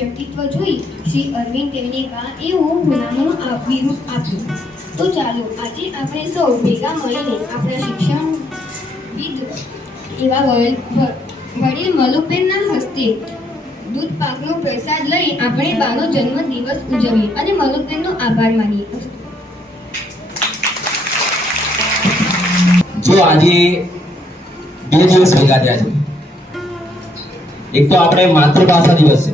વ્યક્તિત્વ જોઈ શ્રી અરવિંદ ટેવનેકા એવું ગુલામનું બિરુદ આપ્યું. તો ચાલો આજે આપણે સૌ ભેગા મળીને આપણા શિક્ષણવિદ એવા વડીલ મલુકબેનના હસ્તે દૂધ પાકનો પ્રસાદ લઈ આપણે બાનો જન્મદિવસ ઉજવીએ અને મલુકબેનનો આભાર માનીએ. જો આજે બે દિવસ ભેગા થયા છે. એક તો આપણે માતૃભાષા દિવસ છે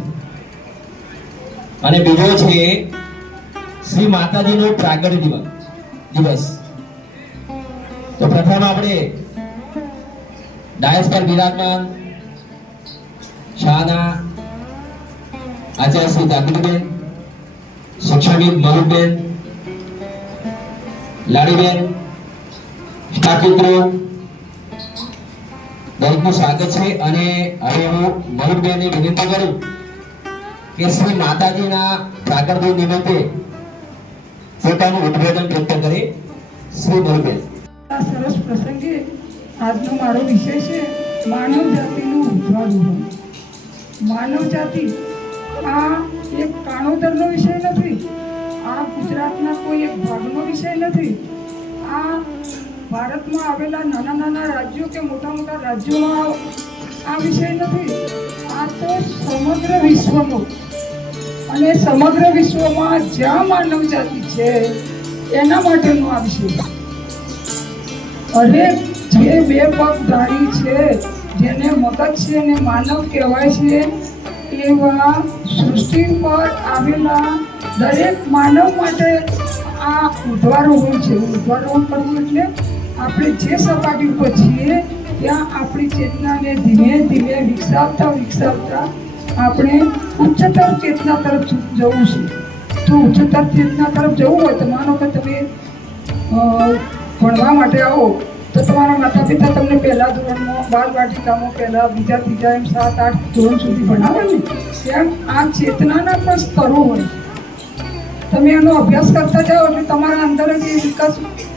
અને બીજો છે શ્રી માતાજીનો પ્રાગટ્ય દિવસ. તો પ્રથમ આપણે ડાયસ પર બિરાજમાન શાળાના આચાર્ય શ્રી દાકુલીબેન, શિક્ષણવિદ મલુકબેન, લાડીબેન, સ્ટાફ મિત્રો દરેકનું સ્વાગત છે. અને હવે હું મલુકબેનને વિનંતી કરું કે શ્રી માતાજીના પ્રાગટ્ય નિમિત્તે પોતાનું ઉદ્બોધન વ્યક્ત કરે. શ્રી મલુકબેન. આ સરસ પ્રસંગે આજનો મારો વિષય છે માનવ જાતિનું ઉજ્જવળ. માનવ જાતિ આ એક કાણોદરનો વિષય નથી, આ ગુજરાતના કોઈ એક ભાગનો વિષય નથી, આ ભારતમાં આવેલા નાના નાના રાજ્યો કે મોટા મોટા રાજ્યોમાં આ વિષય નથી. આ તો સમગ્ર વિશ્વનો, અને સમગ્ર વિશ્વમાં જ્યાં માનવ જાતિ છે એના માટેનો આ વિષય. હરેક જે બે પગધારી છે, જેને મગજ છે અને માનવ કહેવાય છે, એવા સૃષ્ટિ પર આવેલા દરેક માનવ માટે આ ઉદ્ધારોહણ છે. ઉદ્ધારોહણ કરવું એટલે આપણે જે સપાટી ઉપર છીએ ત્યાં આપણી ચેતનાને ધીમે ધીમે વિકસાવતા આપણે ઉચ્ચતર ચેતના તરફ જવું છે. તો ઉચ્ચતર ચેતના તરફ જવું હોય તો માનો કે તમે ભણવા માટે આવો તો તમારા માતા પિતા તમને પહેલા ધોરણમાં બાલવાટિકામાં પહેલા બીજા ત્રીજા એમ 7-8 ધોરણ સુધી ભણાવે ને, તેમ આ ચેતનાના પણ સ્તરો હોય. તમે એનો અભ્યાસ કરતા જાઓ એટલે તમારા અંદર જ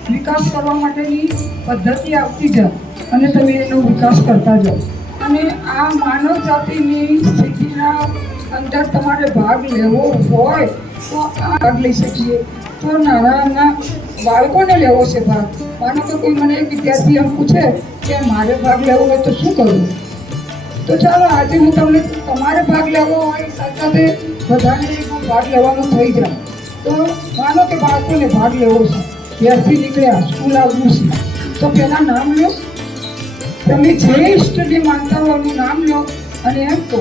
વિકાસ કરવા માટેની પદ્ધતિ આવતી જાય અને તમે એનો વિકાસ કરતા જાઓ. અને આ માનવ જાતિની સ્થિતિના અંદર તમારે ભાગ લેવો હોય તો આ ભાગ લઈ શકીએ. તો નાના બાળકોને લેવો છે ભાગ. માનો કે કોઈ મને એક વિદ્યાર્થી એમ પૂછે કે મારે ભાગ લેવો હોય તો શું કરવું, તો ચાલો આજે હું તમને તમારે ભાગ લેવો હોય સાથે બધાને ભાગ લેવાનો થઈ જાય. તો માનો કે બાળકોને ભાગ લેવો છે, ઘેરથી નીકળ્યા સ્કૂલ આવવું છે, તો પહેલાં નામ લો. તમે જે ઇષ્ટને માનતા હો એનું નામ લો અને એમ કહો.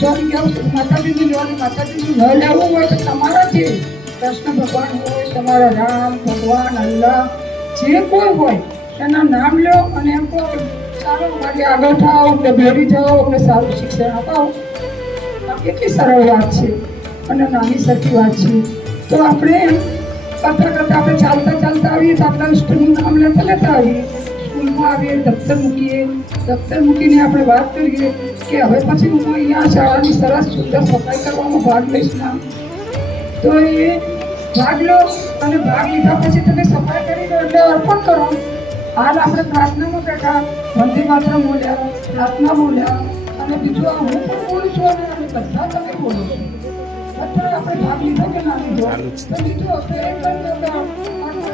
જો માતાજીનું લેવાનું, માતાજીનું ન લેવું હોય તો તમારા જે કૃષ્ણ ભગવાન હોય, તમારા રામ ભગવાન અલ્લાહ જે કોઈ હોય એના નામ લો અને એમ કહો ચાલો મારી આગળ થાઓ, અમને ભેરી જાઓ, અમને સારું શિક્ષણ અપાવો. આ કેટલી સરળ વાત છે અને નાની સરખી વાત છે. તો આપણે કરતાં આપણે ચાલતા આવીએ તો આપણા ઇષ્ટનું નામ લેતા આવીએ. સ્કૂલમાં આવીએ, દફતર મૂકીને આપણે વાત કરીએ કે હવે પછી હું અહીંયા શાળાની સરસ સુંદર સફાઈ કરવામાં ભાગ લઈશ ના. તો એ ભાગ લો અને ભાગ લીધા પછી તમે સફાઈ કરી દો એટલે અર્પણ કરો. હાલ આપણે પ્રાર્થનામાં બેઠા, વંદે માતરમ બોલ્યા, પ્રાર્થના બોલ્યા અને બીજું હું પણ બોલું છું અને બધા તમે બોલો છો. અત્યારે આપણે ભાગ લીધો કે ના લીધો તો લીધો તો એ કરતા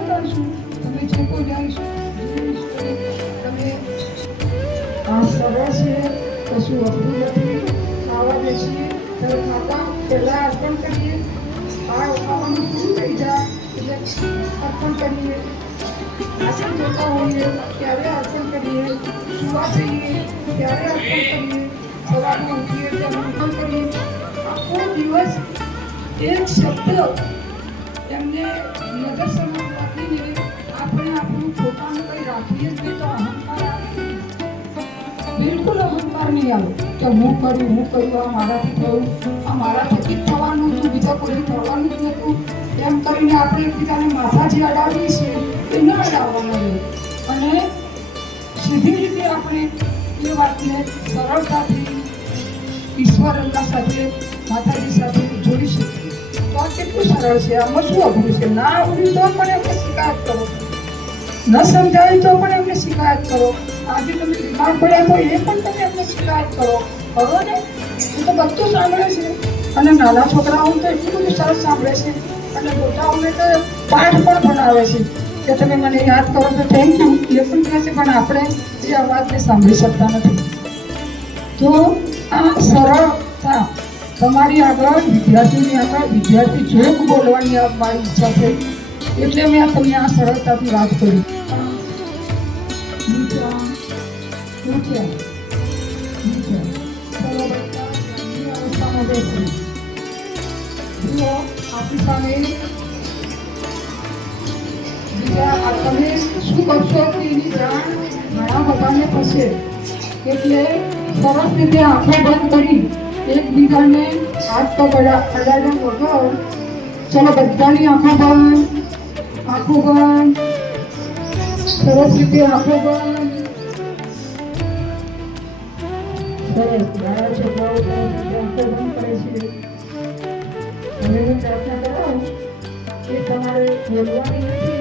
કરીશું. તમે જે કોઈ જાણીશું તમે આ સરસ છે, કશું અઘરું નથી. ખાવા બેસીએ ત્યારે ખાતા પહેલાં અર્પણ કરીએ. આ ખાવાનું પૂરું થઈ જાય એટલે અર્પણ કરીએ. આસન જોતા હોઈએ ત્યારે અર્પણ કરીએ. સુવા જઈએ ત્યારે અર્પણ કરીએ. સવારમાં ઉઠીએ ત્યારે અર્પણ કરીએ. આખો દિવસ એક શબ્દ એમને નજર સમક્ષ રાખીને આપણે આપણું પોતાનું કંઈ રાખીએ જ નહીં તો અહંકાર આવે. બિલકુલ અહંકાર નહીં આવે કે હું કર્યું આ મારાથી થયું, આ મારાથી જ થવાનું હતું, બીજા કોઈ થવાનું જ નહોતું એમ કરીને આપણે એકબીજાને માથા જે અડાવીએ છીએ એ ન અડાવવાના રહે. અને સીધી રીતે આપણે એ વાતને સરળતાથી ઈશ્વર અલ્લાહ સાથે, માતાજી સાથે જોડી શકીએ. તો આ કેટલું સરળ છે. આમાં શું અઘરું છે? ના આવડ્યું તો પણ એમને શિકાયત કરો, ન સમજાયું તો પણ એમને શિકાયત કરો. આજે તમે બીમાર પડ્યા તો એ પણ તમે એમને શિકાયત કરો ને. એ તો બધું સાંભળે છે અને નાના છોકરાઓ તો એટલું બધું સરસ સાંભળે છે અને મોટાઓને તો પાઠ પણ ભણાવે છે કે તમે મને યાદ કરો તો થેન્ક યુ એ પણ કહે છે, પણ આપણે એ અવાજને સાંભળી શકતા નથી. તો આ સરળતા તમારી આગળ વિદ્યાર્થીની આગળ વિદ્યાર્થી જોગ બોલવાની આ મારી ઈચ્છા છે, એટલે મેં તમને આ સરળતાથી વાત કરી. આપણી સામે બીજા તમે શું કરશો એની જાણ ઘણા બધાને થશે, એટલે સરસ રીતે આંખો બંધ કરી એકબીજાને હાથ પગ અડાડ્યા વગર ચલો બધાની આંખો બંધ, સરસ રીતે આંખો બંધ. સરસ ઘણા છોકરાઓ આંખો બંધ કરે છે. હવે હું પ્રાર્થના કરાવું કે તમારે બોલવાની નથી,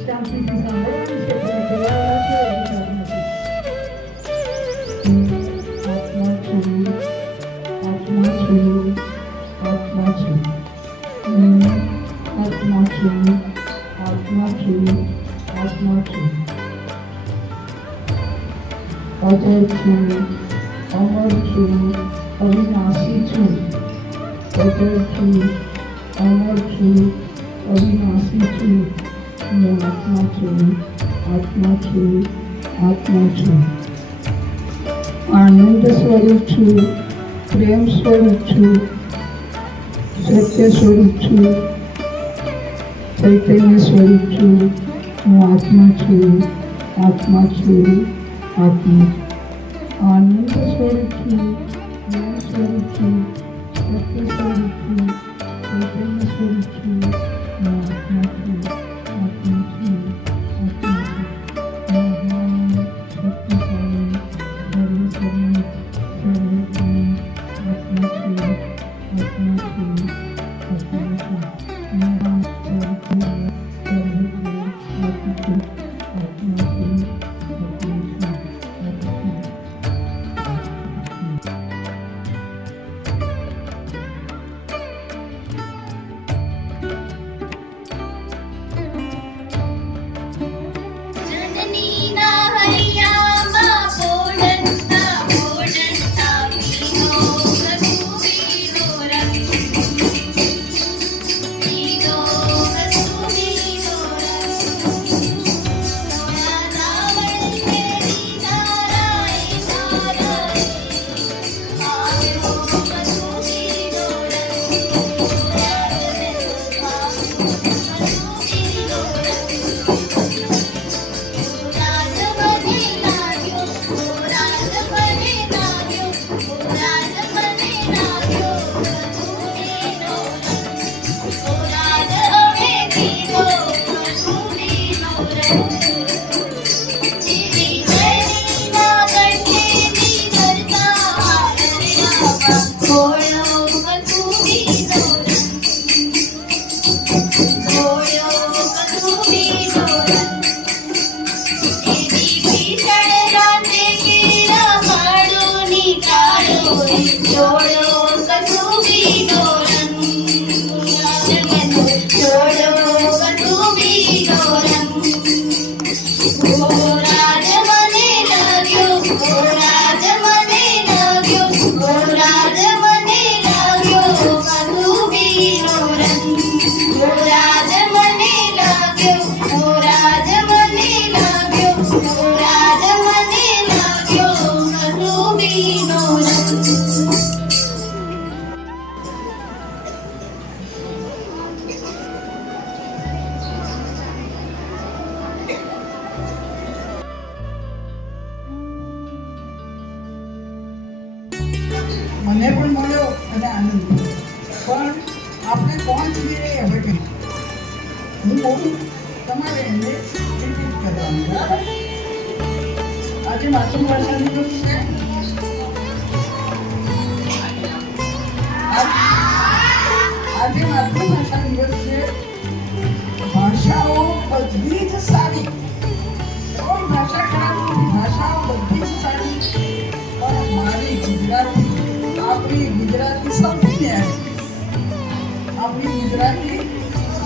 શાંતિથી સાંભળવાની છે, તમે બોલાવવાના છે એવી અજય છું, અમર છું, અવિનાશી છું. અજય છું, અમર છું, અવિનાશી છું. હું આત્મા છું, આત્મા છું, આત્મા છું. આનંદ સ્વરૂપ છું, પ્રેમ સ્વરૂપ છું, સત્ય સ્વરૂપ છું, ચૈતન્ય સ્વરૂપ છું. હું આત્મા છું, આત્મા છું, આત્મા. આનંદ સ્વરૂપ છું, પ્રેમ સ્વરૂપ છું, સત્ય સ્વરૂપ છું, ચૈતન્ય સ્વરૂપ છું. હું આત્મા છું, આત્મા છું, આત્મા છું. મહાન, શક્તિશાળી, સર્વસમર્થ, સર્વજ્ઞ, આત્મા છું, આત્મા છું, આત્મા છું. મહાન, સર્વજ્ઞ, સર્વજ્ઞ, આત્મા છું, આત્મા છું, આત્મા છું. જનનીના હૈયામાં બોડતા બોડતા પીનો કસુરીનો રંગ, પીનો કસુરીનો રંગ. સોનાના વળકેરી નારાય નારાય, આવ્યો કસુરીનો રંગ. કસુરીનો મને પણ મળ્યો અને આનંદ થયો. પણ આપણે કોણ છીએ એ હવે કહ્યું હું બોલું, તમારે એને રિપીટ કરવાનું, બરાબર? આજે માતૃભાષા દિવસ છે. આજે માતૃભાષા દિવસ છે. ભાષાઓ બધી જ સારી, કોઈ ભાષા ખરાબ નથી, ભાષાઓ બધી જ સારી, પણ મારી ગુજરાતી આ માતાજી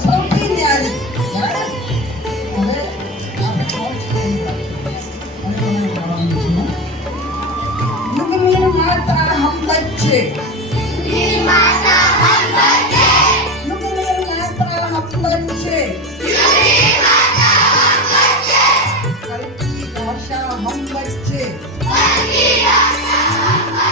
સૌથી ન્યારી. બરાબર? હવે આપણે કોર્સ કરી અને મને ગાવાનું છે. યુગમીર માતા હમ બચ્ચે, યુગમીર માતા હમ બચ્ચે, કલકી ભાષા હમ બચ્ચે, ભાષા હમ બચ્ચે.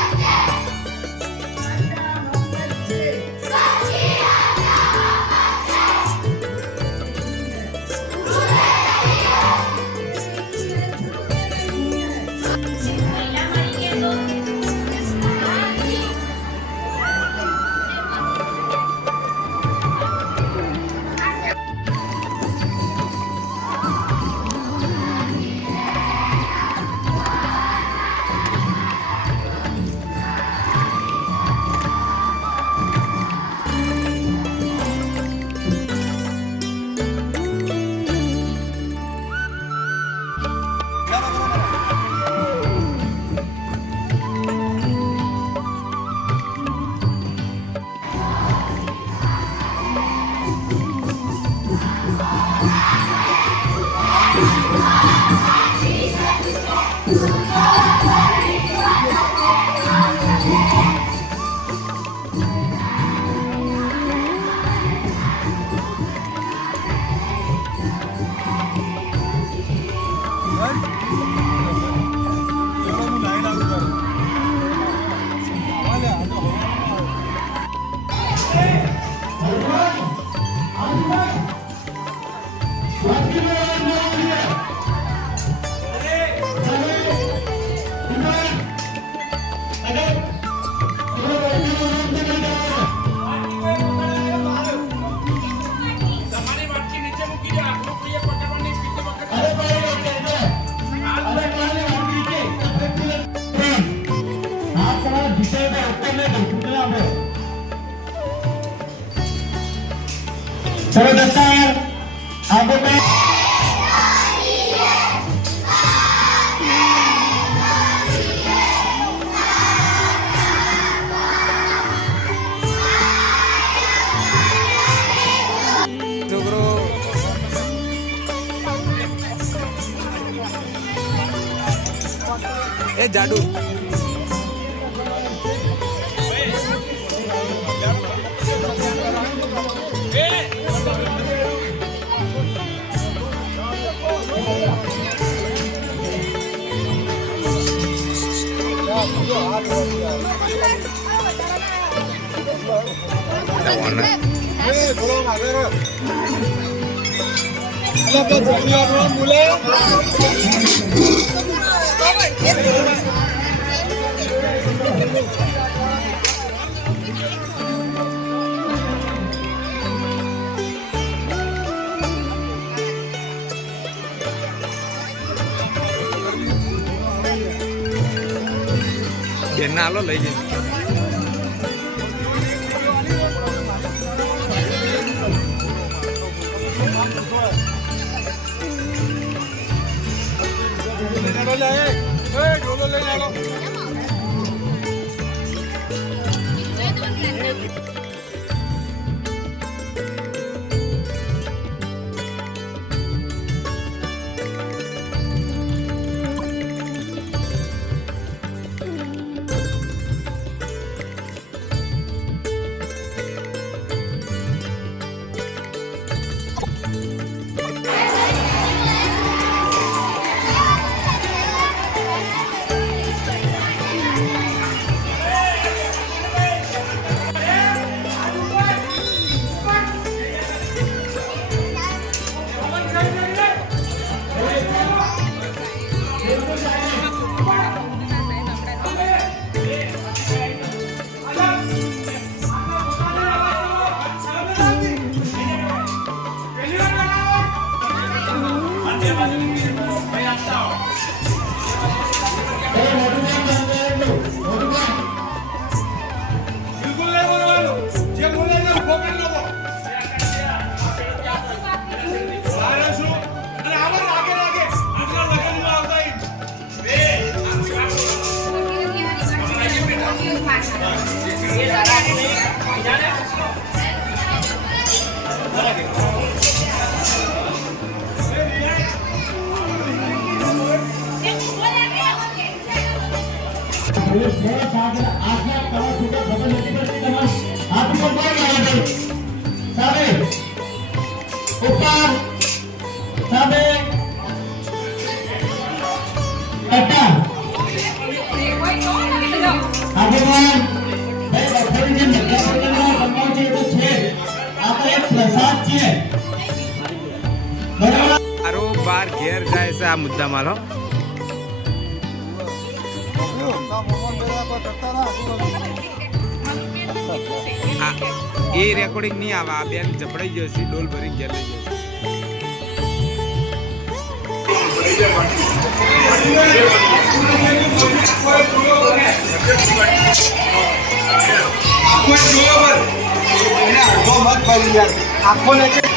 चलो दस्तार आगे में जाडू બેન આલો લઈ જઈ ઉપર સામે કટ્ટા આગેવાન ભાઈ બખોરી જે મધ્ય પ્રદેશનો સંભાવ છે એ તો છે આ તો એક પ્રસાદ છે બરાબર આરો બાર ઘેર જાય છે આ મુદ્દા માલો એ રેકોર્ડિંગ નહીં આવે આ બેન જપડાઈ ગયો છે ડોલ ભરી ઘેર લઈ ગયો અમારી